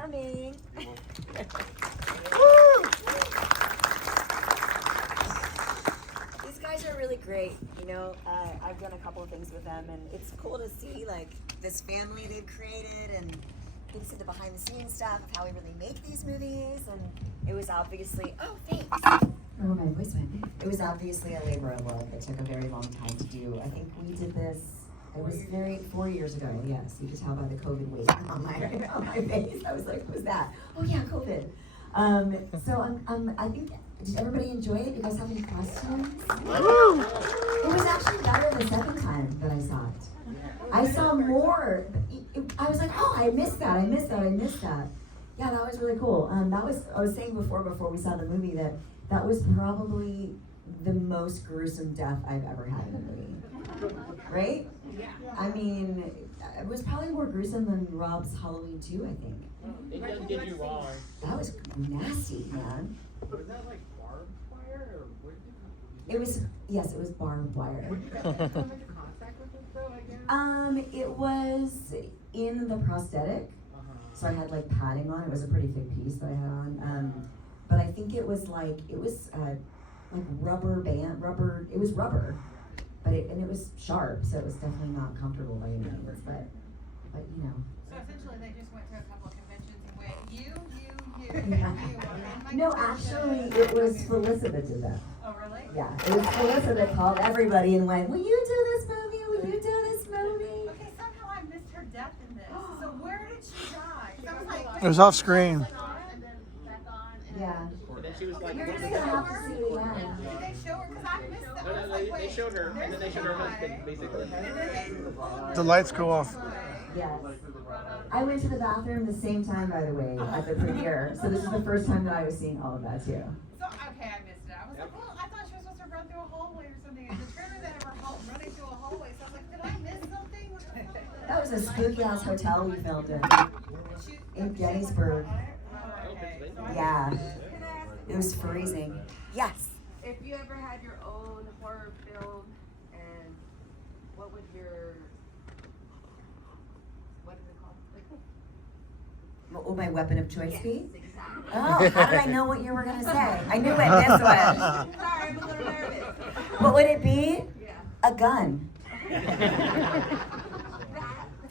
coming. These guys are really great. You know, I've done a couple of things with them, and it's cool to see like this family they've created and things into behind the scenes stuff of how we really make these movies. And it was obviously, oh, thanks. Oh, my voice went. It was obviously a labor of love that took a very long time to do. I think we did this. It was 4 years ago. Yes, you could tell by the COVID weight on my face. I was like, what was that? Oh yeah, COVID. So I think. Did everybody enjoy it? You guys have any questions? It was actually better the second time that I saw it. I saw more. I was like, oh, I missed that. Yeah, that was really cool. I was saying before we saw the movie that was probably the most gruesome death I've ever had in a movie. Right? Yeah. I mean, it was probably more gruesome than Rob's Halloween 2, I think. It doesn't get you wrong. That was nasty, man. Was that like barbed wire or what did you? It was barbed wire. Would you guys come into contact with it though, I guess? It was in the prosthetic. So I had like padding on. It was a pretty thick piece that I had on. But I think it was like rubber band, rubber. It was rubber, but it was sharp, so it was definitely not comfortable by any means. But you know. So essentially, they just went to a couple of conventions and went, you. No, actually, it was Felissa that did that. Oh, really? Yeah, it was Felissa that called everybody and went, will you do this movie? Will you do this movie? Okay, somehow I missed her death in this. So where did she die? 'Cause I was like, It was off screen. and then back on. Yeah. And then she was like, You're what just is gonna that? have to see it again. Did they show her? Because I missed it. I was No, like, wait, they showed her, and then they there's showed her the husband, guy. basically. And then The lights go off. Yes. I went to the bathroom the same time, by the way, at the premiere. So this is the first time that I was seeing all of that too. So, okay, I missed it. I was like, well, I thought she was supposed to run through a hallway or something. And the trailer that ever running through a hallway. So I was like, did I miss something? What the fuck? That was a spooky ass hotel we filmed in Gettysburg. Okay. Yeah. It was freezing. Yes. If you ever had your own horror film, and what would your, what is it called? What would my weapon of choice be? Exactly. Oh, how did I know what you were gonna say? I knew what this was. Sorry, I'm a little nervous. What would it be? Yeah. A gun.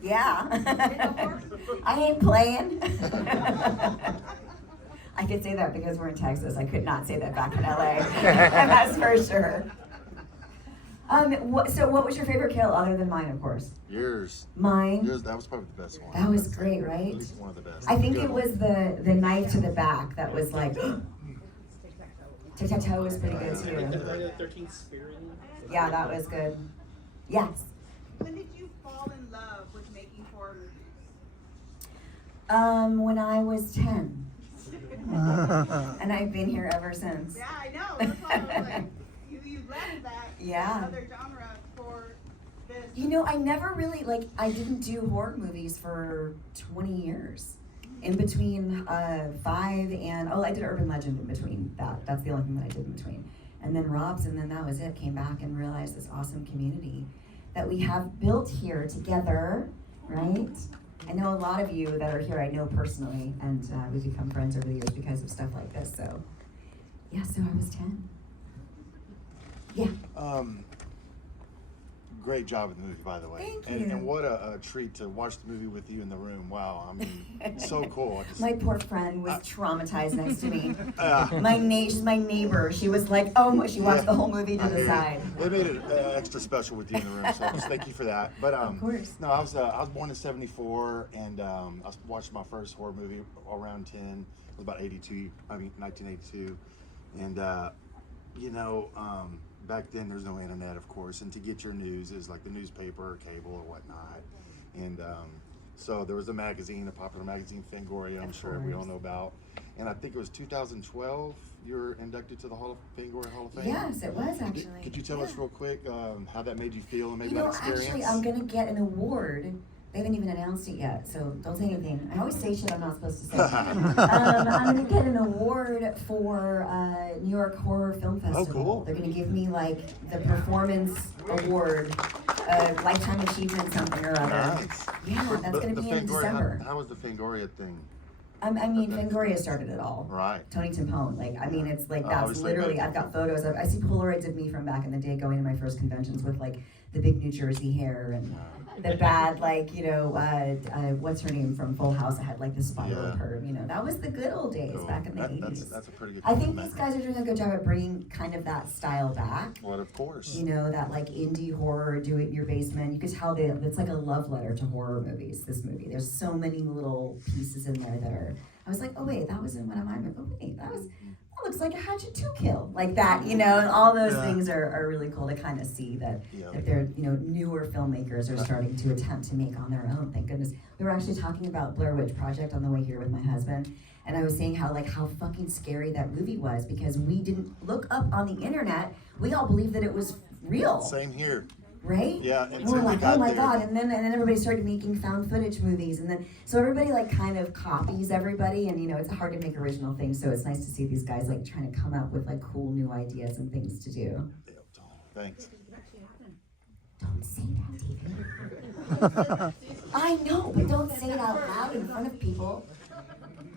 Yeah. I ain't playing. I could say that because we're in Texas. I could not say that back in LA. And that's for sure. So what was your favorite kill other than mine, of course? Yours. Mine? Yours, that was probably the best one. That was great, right? At least one of the best. I think Good it was one. the knife to the back that was like, tic-tac-toe was pretty good The Friday too. the 13th spirit. Yeah, that was good. Yes. When did you fall in love with making horror movies? When I was 10. And I've been here ever since. Yeah, I know. That's why I was like, you left that Yeah. other genre for this. You know, I never really, I didn't do horror movies for 20 years. In between 5 and, I did Urban Legend in between that. That's the only thing that I did in between. And then Rob's, and then that was it. Came back and realized this awesome community that we have built here together, right? I know a lot of you that are here I know personally, and we've become friends over the years because of stuff like this. So, yeah, so I was 10. Yeah. Great job with the movie, by the way. Thank you. And what a treat to watch the movie with you in the room. Wow, I mean, so cool. My poor friend was traumatized next to me. Yeah. She's my neighbor. She was like, she watched the whole movie to the side. They made it extra special with you in the room, so just thank you for that. But Of course. no, I was born in '74, and I watched my first horror movie around 10. It was about 1982, and back then there's no internet, of course, and to get your news is like the newspaper or cable or whatnot. And so there was a magazine, a popular magazine, Fangoria, I'm sure we all know about. And I think it was 2012 you were inducted to the Fangoria Hall of Fame. Yes, it was actually. Could you tell us real quick how that made you feel and maybe that experience? Actually, I'm gonna get an award. They haven't even announced it yet, so don't say anything. I always say shit I'm not supposed to say. I'm gonna get an award for New York Horror Film Festival. Oh, cool. They're gonna give me the performance award, lifetime achievement something or other. Nice. Yeah, that's gonna be in December. How was the Fangoria thing? I mean, Fangoria started it all. Right. Tony Timpone, like, I mean, it's like, that's Obviously, literally, but- I've got photos of, I see Polaroids of me from back in the day going to my first conventions with like the big New Jersey hair and the bad, like, you know, what's her name from Full House? I had like the spiral Yeah. perm, you know, that was the good old days Cool. back in the That- 80s. That's a pretty good I think compliment. these guys are doing a good job at bringing kind of that style back. Well, of course. You know, that like indie horror, do it in your basement. You could tell it's like a love letter to horror movies, this movie. There's so many little pieces in there that are, I was like, oh wait, that was in one of my movies. Oh wait, that looks like a Hatchet 2 kill. Like that, you know, and all those things are really cool to kind of see that, Yeah. that they're, you know, newer filmmakers are starting to attempt to make on their own. Thank goodness. We were actually talking about Blair Witch Project on the way here with my husband. And I was saying how fucking scary that movie was because we didn't look up on the internet. We all believed that it was real. Same here. Right? Yeah, and And so we're we like, got oh my there. god! And then everybody started making found footage movies, and then so everybody like kind of copies everybody, and you know it's hard to make original things. So it's nice to see these guys like trying to come up with like cool new ideas and things to do. Thanks. Don't say that, David. I know, but don't say it out loud in front of people.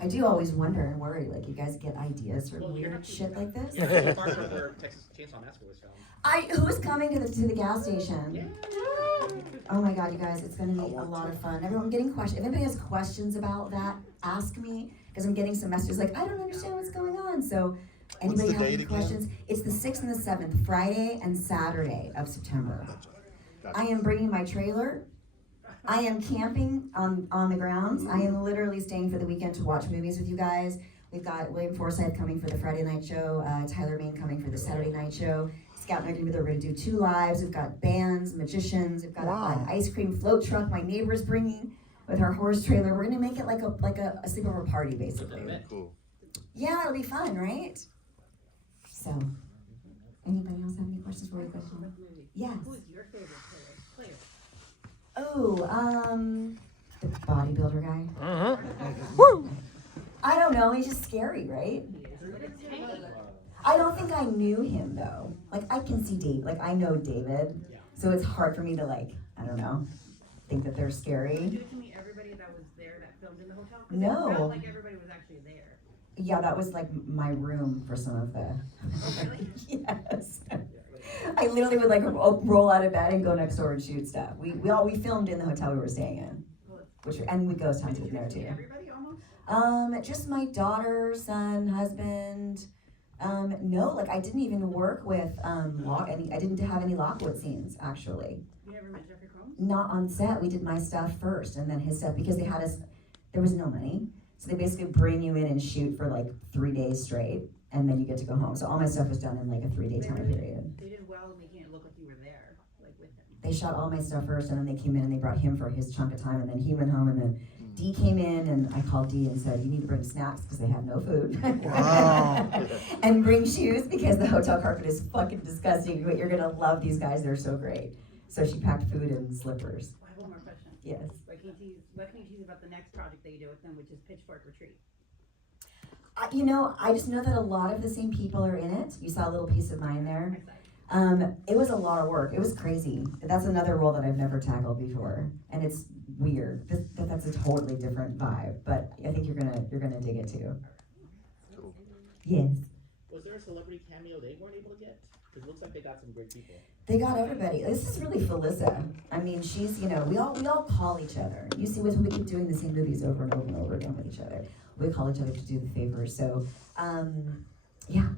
I do always wonder and worry, like you guys get ideas for weird shit like this. Yeah, part of where Texas Chainsaw Massacre was filmed. Who's coming to the gas station? Oh my god, you guys, it's gonna be a lot of fun. Everyone, I'm getting questions. If anybody has questions about that, ask me, because I'm getting some messages like, I don't understand what's going on. So, anybody the have any date again? questions? It's the 6th and the 7th, Friday and Saturday of September. Gotcha. I am bringing my trailer. I am camping on the grounds. I am literally staying for the weekend to watch movies with you guys. We've got William Forsythe coming for the Friday night show, Tyler Main coming for the Saturday night show. Scout and I are gonna be there. We're gonna do 2 lives. We've got bands, magicians. We've got an ice cream float truck. My neighbor's bringing with her horse trailer. We're gonna make it like a sleepover party, basically. Cool. Yeah, it'll be fun, right? So, anybody else have any questions before we go home? Yes. Who's your favorite player? Oh, the bodybuilder guy. I don't know. He's just scary, right? I don't think I knew him though. Like I can see Dave. Like I know David, so it's hard for me to like. I don't know. Think that they're scary. Did you get to meet everybody that was there that filmed in the hotel? 'Cause No. It felt like everybody was actually there. Yeah, that was like my room for some of the. Yes. I literally would like roll out of bed and go next door and shoot stuff. We filmed in the hotel we were staying in, and we ghost hunted in there too. Everybody almost? Just my daughter, son, husband. No, like I didn't even work with I didn't have any Lockwood scenes actually. You ever met Jeffrey Combs? Not on set. We did my stuff first and then his stuff because they had us. There was no money, so they basically bring you in and shoot for like 3 days straight, and then you get to go home. So all my stuff was done in like a 3-day time period. They did well making it look like you were there, like with him. They shot all my stuff first, and then they came in and they brought him for his chunk of time, and then he went home, and then Dee came in, and I called Dee and said, you need to bring snacks because they have no food. Wow. And bring shoes because the hotel carpet is fucking disgusting, but you're gonna love these guys, they're so great. So she packed food and slippers. I have one more question. Yes. What can you tease about the next project that you do with them, which is Pitchfork Retreat? I just know that a lot of the same people are in it. You saw a little piece of mine there. It was a lot of work. It was crazy. That's another role that I've never tackled before, and it's weird. That's a totally different vibe, but I think you're gonna dig it too. Cool. Yes. Was there a celebrity cameo they weren't able to get? Because it looks like they got some great people. They got everybody. This is really Felissa. I mean, she's, we all call each other. You see, we keep doing the same movies over and over and over again with each other. We call each other to do the favors. So, yeah.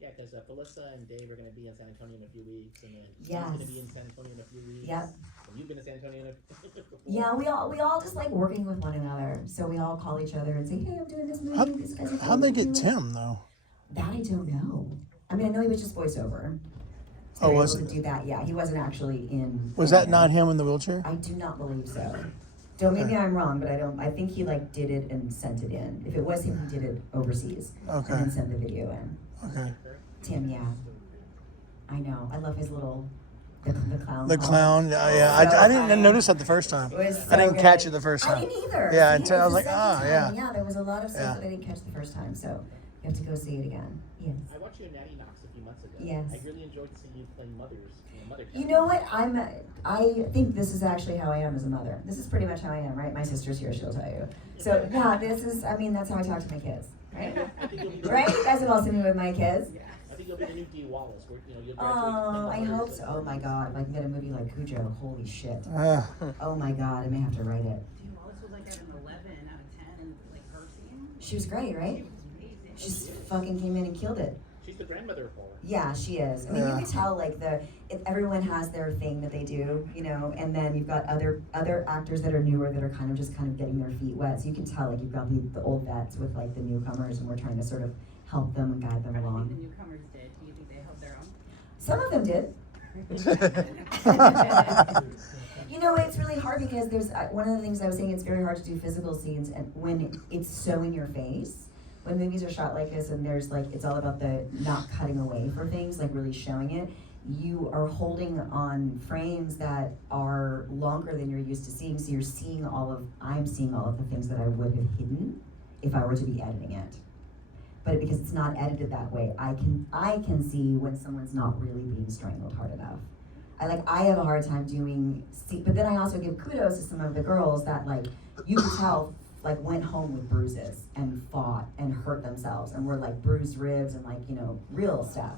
Yeah, because Felissa and Dave are going to be in San Antonio in a few weeks, and then he's Yes. going to be in San Antonio in a few weeks. Yep. And you've been to San Antonio in a before. Yeah, we all just like working with one another. So we all call each other and say, hey, I'm doing this movie. These guys are How'd they get doing it." Tim though? That I don't know. I mean, I know he was just voiceover. So Oh, they were was able it? to do that? Yeah, he wasn't actually in. Was that not him in the wheelchair? I do not believe so. Don't maybe I'm wrong, but I think he like did it and sent it in. If it was him, he did it overseas. Okay. And then sent the video in. Okay. Tim, yeah. I know. I love his little the clown. The clown. Yeah. I didn't notice that the first time. It was I didn't so catch good. it the first I time. didn't either. Yeah, See, until I it was like, the second time. yeah. Yeah, there was a lot of stuff Yeah. that I didn't catch the first time, so you have to go see it again. Yes. I watched you in Natty Knox a few few months ago. Yes. I really enjoyed seeing you playing mothers, mother You know what? I think this is actually how I am as a mother. This is pretty much how I am, right? My sister's here, she'll tell you. So yeah, that's how I talk to my kids, right? I think you'll be Right? You guys have all seen me with my kids. I think you'll be the new Dee Wallace, where you'll graduate. Oh, I from hope mothers so. to- Oh my God, if I can get a movie like Cujo, holy shit. Ah. Oh my God, I may have to write it. Dude, Wallace was like at an 11 out of 10, like her scene. She was great, right? She was amazing. She fucking came in and killed it. She's the grandmother of horror. Yeah, she is. I mean, Yeah. you can tell like everyone has their thing that they do, you know, and then you've got other actors that are newer that are kind of getting their feet wet. So you can tell like you've got the old vets with like the newcomers, and we're trying to sort of help them and guide them I don't along. think the newcomers did. Do you think they held their own? Some of them did. You know, it's really hard because there's one of the things I was saying. It's very hard to do physical scenes, and when it's so in your face. When movies are shot like this, and there's like it's all about the not cutting away for things, like really showing it. You are holding on frames that are longer than you're used to seeing, so I'm seeing all of the things that I would have hidden if I were to be editing it. But because it's not edited that way, I can see when someone's not really being strangled hard enough. I have a hard time but then I also give kudos to some of the girls that like you can tell like went home with bruises and fought and hurt themselves and were like bruised ribs and like, you know, real stuff.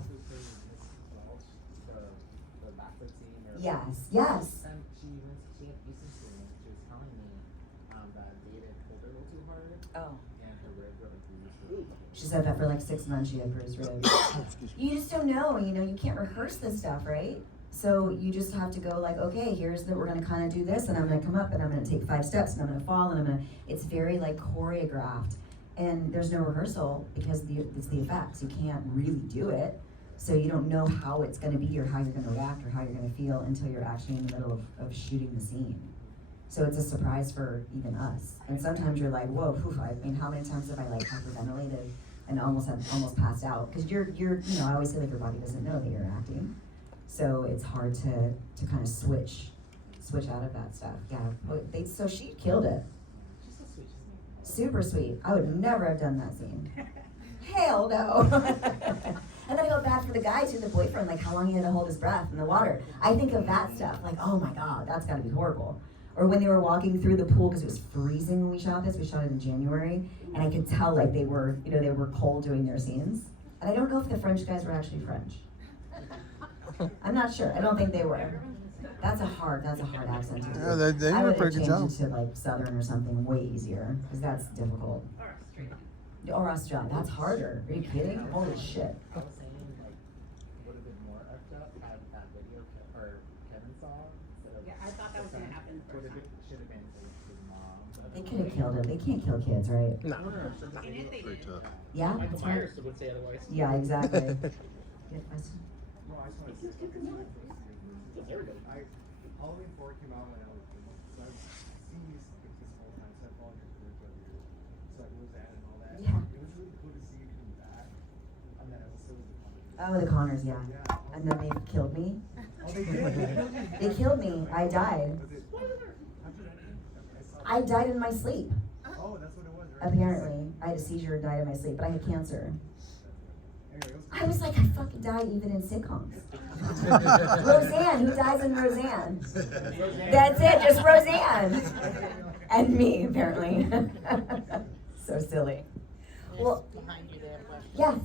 The backflip scene. Or Yes. She had Houston scene. She was telling me that David pulled her a little too hard, Oh. and her ribs were like bruised. She said that for like 6 months she had bruised ribs. You just don't know, you know, you can't rehearse this stuff, right? So you just have to go like, okay, we're gonna kind of do this, and I'm gonna come up, and I'm gonna take 5 steps, and I'm gonna fall, and it's very like choreographed, and there's no rehearsal because it's the effects. You can't really do it, so you don't know how it's gonna be or how you're gonna react or how you're gonna feel until you're actually in the middle of shooting the scene. So it's a surprise for even us, and sometimes you're like, whoa, poof, I mean, how many times have I like hyperventilated and almost passed out? Because you're you know, I always say like your body doesn't know that you're acting. So it's hard to kind of switch out of that stuff. Yeah, so she killed it. She's so sweet. Super sweet. I would never have done that scene. Hell no. And then I felt bad for the guy too, the boyfriend, like how long he had to hold his breath in the water. I think of that stuff, like, oh my God, that's gotta be horrible. Or when they were walking through the pool, because it was freezing when we shot this. We shot it in January, and I could tell like they were cold doing their scenes. And I don't know if the French guys were actually French. I'm not sure. I don't think they were. That's a hard accent to do. Yeah, they did I a would pretty good have job. changed it to like Southern or something way easier, because that's difficult. Or Australian. Or Australian, that's harder. Are you kidding? Holy shit. I was saying, like, would have been more effed up had that video Kevin saw. Yeah, I thought that was gonna happen the first time. Should have been his mom. They could have killed him. They can't kill kids, right? No. And if they Very did, tough. Yeah, Michael that's right. Myers would say otherwise. Yeah, exactly. Good question. No, I just want to say something. Halloween 4 came out when I was so I've seen these this whole time, so I've followed your career throughout the years. So like Roseanne and all that. Yeah. It was really cool to see you coming back on that episode with the Connors. Oh, the Connors, yeah. And then they killed me. Oh, they did. They killed me. I died. Was it? I saw I died in my sleep. Oh, that's what it was, right? Apparently, I had a seizure and died in my sleep, but I had cancer. Anyway, it was I was like, I fucking die even in sitcoms. Roseanne, who dies in Roseanne? That's it, just Roseanne. And me, apparently. So silly. Well, Behind you there, question. yes,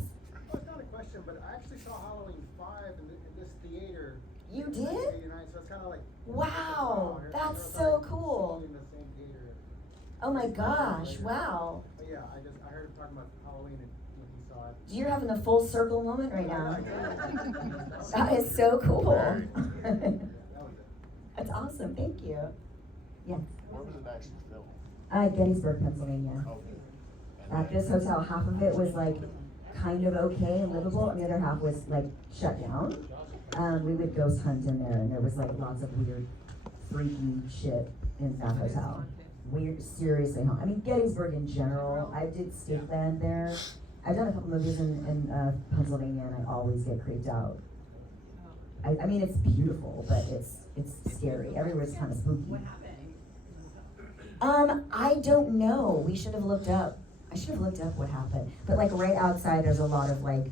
Oh, it's not a question, but I actually saw Halloween 5 in this theater. you in did? 1989, so it's kind of like. Wow, It's that's like so cool. In the same theater. Oh my gosh, wow. But yeah, I heard him talking about Halloween and when he saw it. You're having a full circle moment right now. Yeah, That is so cool. that was it. That's awesome, thank you. Yes. Where was it actually filmed? Gettysburg, Pennsylvania. At this hotel, half of it was like kind of okay and livable, and the other half was like shut down. We would ghost hunt in there, and there was like lots of weird, freaky shit in that hotel. Weird, seriously. I mean, Gettysburg in general. I did state land there. I've done a couple movies in Pennsylvania, and I always get creeped out. I mean, it's beautiful, but it's scary. Everywhere's kind of spooky. what happened? I don't know. We should have looked up. I should have looked up what happened. But like right outside, there's a lot of like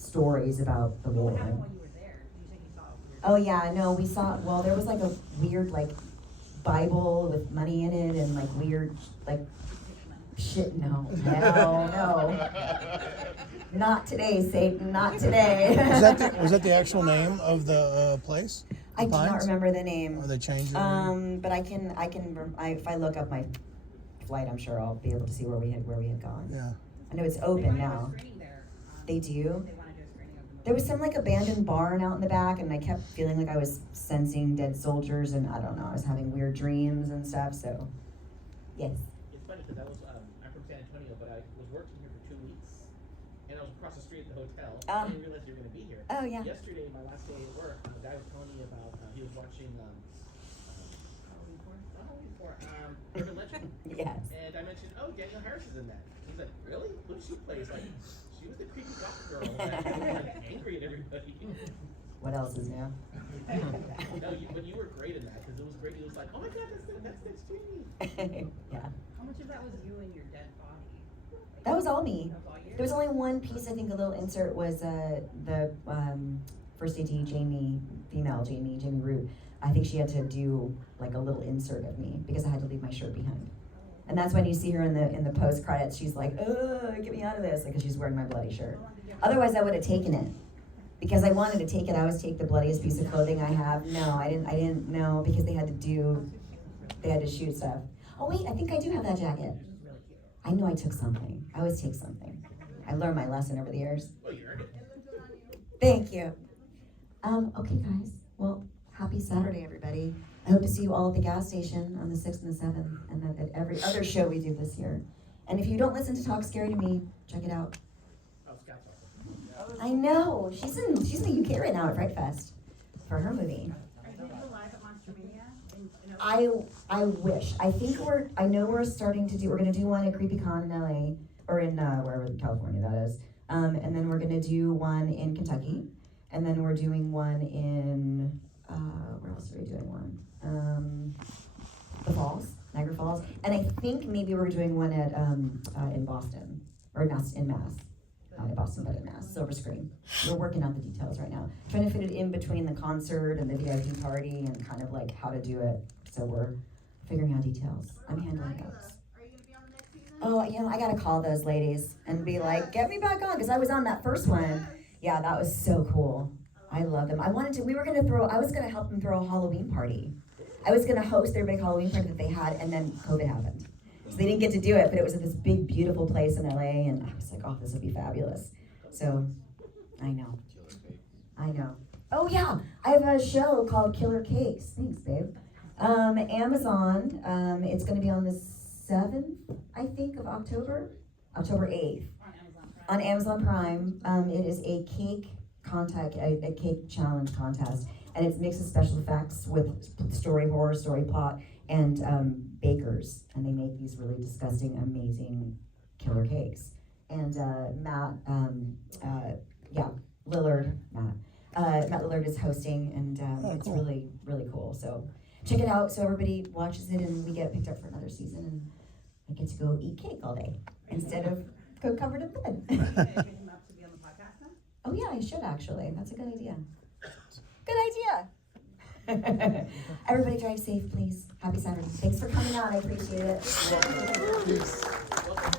stories about the war. What happened when you were there? You said you saw a weird. Oh yeah, no, we saw, well, there was like a weird like Bible with money in it and like weird like shit, no, hell no. Not today, Satan, not today. Was that the actual name of the place? I do not Pines? remember the name. Or they changed it? But if I look up my flight, I'm sure I'll be able to see where we had gone. Yeah. I know it's They open wanna do a now. screening there. They do? They want to do a screening of the movie. There was some like abandoned barn out in the back, and I kept feeling like I was sensing dead soldiers, and I don't know, I was having weird dreams and stuff. So, yes. It's funny because I'm from San Antonio, but I was working here for 2 weeks, and I was across the street at the hotel. I didn't realize you were going to be here. Oh yeah. Yesterday, my last day at work, the guy was telling me about he was watching Urban Legend, Yes. and I mentioned, oh, Danielle Harris is in that. He's like, really? Who did she play? He's like, she was the creepy goth girl that was like angry at everybody. What else is new? No, but you were great in that because it was great. He was like, oh my god, that's Jamie. Yeah. How much of that was you and your dead body? That was all me. That was all you? There was only one piece, I think a little insert was the first AD Jamie Root. I think she had to do like a little insert of me because I had to leave my shirt behind. And that's when you see her in the post credits, she's like, "Ugh, get me out of this," because she's wearing my bloody shirt. Otherwise I would have taken it. Because I wanted to take it, I always take the bloodiest piece of clothing I have. No, I didn't know because they had to shoot stuff. Oh wait, I think I do have that jacket. I know I took something. I always take something. I learned my lesson over the years. Well, you earned it. Thank you. Okay, guys. Well, happy Saturday, everybody. I hope to see you all at the gas station on the 6th and the 7th, and at every other show we do this year. And if you don't listen to Talk Scary to Me, check it out. Oh, Scott's awesome. I know. She's in the UK right now at Fright Fest for her movie. Are you going to go live at Monster Mania? I wish. I know we're gonna do one at CreepyCon in LA, or in wherever in California that is. And then we're gonna do one in Kentucky. And then we're doing one in, where else are we doing one? The Falls, Niagara Falls. And I think maybe we're doing one at, in Boston, or in Mass. Not in Boston, but in Mass, Silver Screen. We're working out the details right now. Trying to fit it in between the concert and the VIP party and kind of like how to do it. So we're figuring out details. I'm handling those. Are you going to be on the next season? Oh, I gotta call those ladies and be like, get me back on, because I was on that first one. Yeah, that was so cool. I love them. I was gonna help them throw a Halloween party. I was gonna host their big Halloween party that they had, and then COVID happened. So they didn't get to do it, but it was at this big, beautiful place in LA, and I was like, oh, this would be fabulous. So, I know. Oh yeah, I have a show called Killer Cakes. Thanks, babe. Amazon, it's gonna be on the 7th, I think, of October 8th. On Amazon Prime. It is a cake a cake challenge contest, and it's mixed with special effects with horror story plot, and bakers, and they make these really disgusting, amazing killer cakes. And Matt Lillard is hosting, and it's cool. really, really cool. So check it out so everybody watches it, and we get picked up for another season, and I get to go eat cake all day instead of go covered in blood. Are you going to pick him up to be on the podcast now? Oh yeah, I should actually. That's a good idea. Good idea. Everybody drive safe, please. Happy Saturday. Thanks for coming out. I appreciate it. Welcome.